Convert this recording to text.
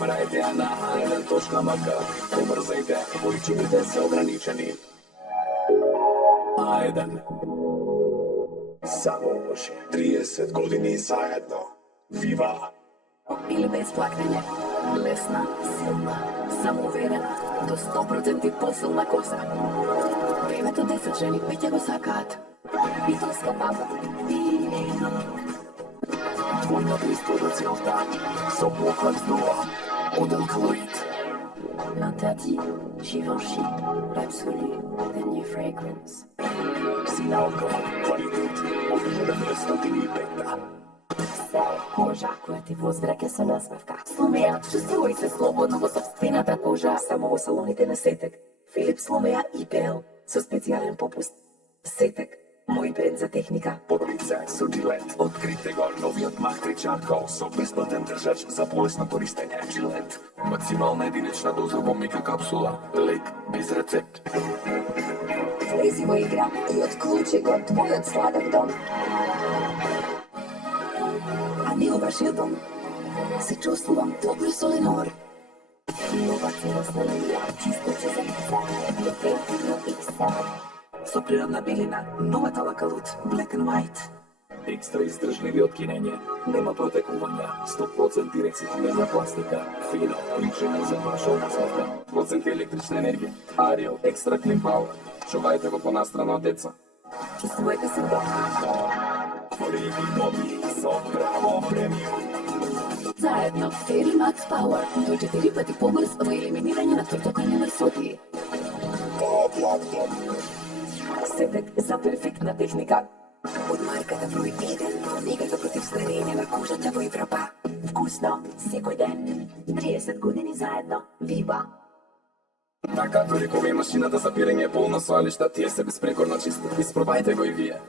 Пребрајте ја на a1.mk. Побрзајте, поичувите се ограничени. A1. Само лоши. 30 години заедно. Вива! Или без плакање. Лесна, силна, самоуверена, до 100% посилна коса. 9 од 10 жени веќе го сакаат. Битолска баба. Твојна близко до целта. Со похват дуа. Од Алкалоид. Interdit, Givenchy, l'absolu, the new fragrance. Сина алкохол, квалитет. Од 1905. Кожа која ти возвраќа со насмевка. Сломеја, чувствувај се слободно во сопствената кожа, само во салоните на Сетек. Филип Сломеја IPL со специјален попуст. Сетек, мој бренд за техника. Под лице со Gillette. Открите го новиот махтри чаркол со бесплатен држач за полесно користење. Gillette. Максимална единична доза во микрокапсула. Лек без рецепт. Влези во игра и отклучи го твојот сладок дом. А не вашиот дом. Се чувствувам добро со Ленор. Нова целосна линија, чисточе за лица, ефективно XL. Со природна белина, новата Лакалут, Black and White. Екстра издржливи од кинење, нема протекување, 100% рециклирана пластика, фино, личено за ваша насмевка, проценти електрична енергија, Ariel, екстра клин пауер. Чувајте го понастрано од деца. Чувствувајте се добро. Фореви моби со право премиум. Заедно, Fairy Max Power, до 4 пати побрз во елиминирање на тврдокрвни мрсоти. Сетек за перфектна техника. Од марката број 1 во негата против старење на кожата во Европа. Вкусно, секој ден. 30 години заедно. Вива! Така, толико ви машината за пирење полна соалишта, тие се безпрекорно чисти. Испробајте го и вие.